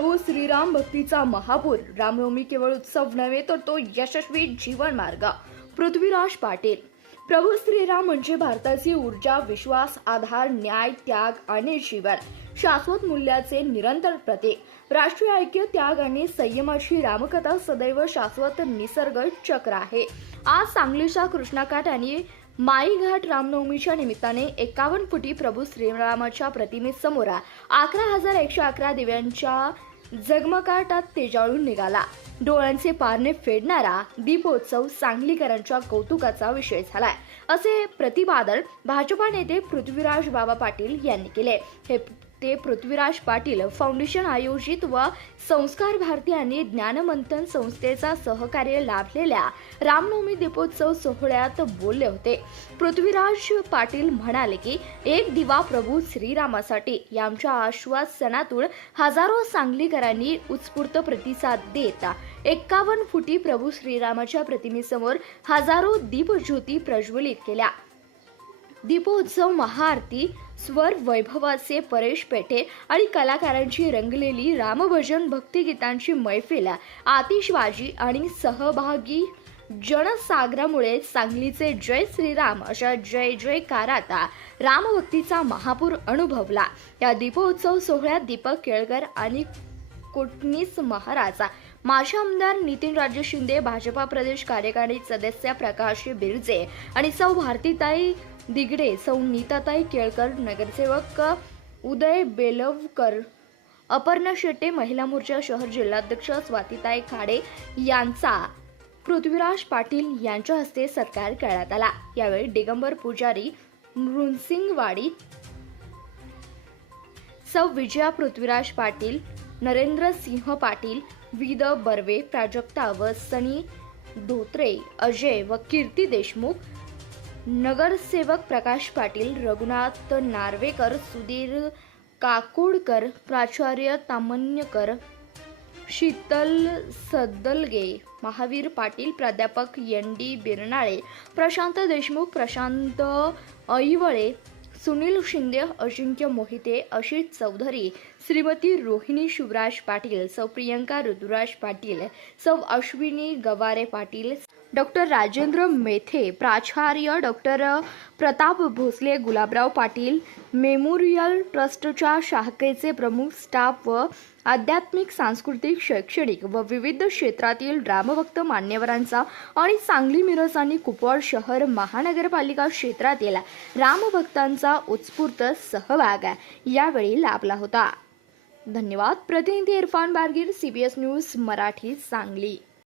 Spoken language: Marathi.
प्रभू श्रीराम भक्तीचा महापूर. रामनवमी केवळ उत्सव नव्हे तर तो यशस्वी जीवन मार्ग. पृथ्वीराज पाटील. प्रभू श्रीराम म्हणजे भारताची ऊर्जा, विश्वास, आधार, न्याय, त्याग आणि जीवन शाश्वत मूल्याचे निरंतर प्रतीक. राष्ट्रीय ऐक्य, त्याग आणि संयमाची रामकथा सदैव शाश्वत निसर्ग चक्र आहे. आज सांगलीच्या कृष्णाकाठ आणि माईघाट रामनवमीच्या निमित्ताने 51 फुटी प्रभू श्रीरामाच्या प्रतिमेसमोर 11,111 दिव्यांच्या झगमगाटात तेजाळून निघाला. डोळ्यांचे पारणे फेडणारा दीपोत्सव सांगलीकरांच्या कौतुकाचा विषय झालाय, असे प्रतिपादन भाजपा नेते पृथ्वीराज बाबा पाटील यांनी केले. ते पृथ्वीराज पाटील फाउंडेशन आयोजित व संस्कार भारती आणि ज्ञानमंथन संस्थेचा सहकार्य लाभलेल्या रामनवमी दीपोत्सव सोहळ्यात बोलले होते. पृथ्वीराज पाटील म्हणाले की एक दिवा प्रभू श्रीरामासाठी यांच्या आश्वासनातून हजारो सांगलीकरांनी उत्स्फूर्त प्रतिसाद देत 51 फुटी प्रभू श्रीरामाच्या प्रतिमेसमोर हजारो दीपज्योती प्रज्वलित केल्या. दीपोत्सव, महाआरती, स्वर वैभवाचे परेश पेठे आणि कलाकारांची रंगलेली रामभजन भक्तिगीतांची मैफिल, आतिषबाजी आणि सहभागी जनसागरामुळे सांगलीचे जय श्रीराम अशा जय जयकारात रामभक्तीचा महापूर अनुभवला. या दीपोत्सव सोहळ्यात दीपक केळकर आणि कोटणीस महाराज, माजी आमदार नितीनराजे शिंदे, भाजपा प्रदेश कार्यकारी सदस्य प्रकाश बिरजे आणि सौ भारतीताई दिगडे, सौ नीताताई केळकर, नगरसेवक उदय बेलवकर, अपर्णा शेट्टे, महिला मोर्चा शहर जिल्हाध्यक्ष स्वातीताई खाडे यांचा पृथ्वीराज पाटील यांच्या हस्ते सत्कार करण्यात आला. यावेळी दिगंबर पुजारी, नृसिंगवाडी, सौ विजया पृथ्वीराज पाटील, नरेंद्र सिंह पाटील, विद बर्वे, प्राजक्ता व सनी धोत्रे, अजय व कीर्ती देशमुख, नगरसेवक प्रकाश पाटील, रघुनाथ नार्वेकर, सुधीर काकोडकर, प्राचार्य तामण्यकर, शीतल सदलगे, महावीर पाटील, प्राध्यापक एन.डी. बिरनाळे, प्रशांत देशमुख, प्रशांत ऐवळे, सुनील शिंदे, अजिंक्य मोहिते, आशिष चौधरी, श्रीमती रोहिणी शिवराज पाटील, सौ प्रियंका ऋतुराज पाटील, सौ अश्विनी गवारे पाटील, डॉक्टर राजेंद्र मेथे, प्राचार्य डॉक्टर प्रताप भोसले, गुलाबराव पाटील, मेमोरियल ट्रस्टच्या शाखेचे प्रमुख, स्टाफ व आध्यात्मिक, सांस्कृतिक, शैक्षणिक व विविध क्षेत्रातील रामभक्त मान्यवरांचा आणि सांगली, मिरज आणि कुपवाड शहर महानगरपालिका क्षेत्रातील रामभक्तांचा उत्स्फूर्त सहभाग यावेळी लाभला होता. धन्यवाद. प्रतिनिधी इरफान बारगीर, CBS न्यूज मराठी, सांगली.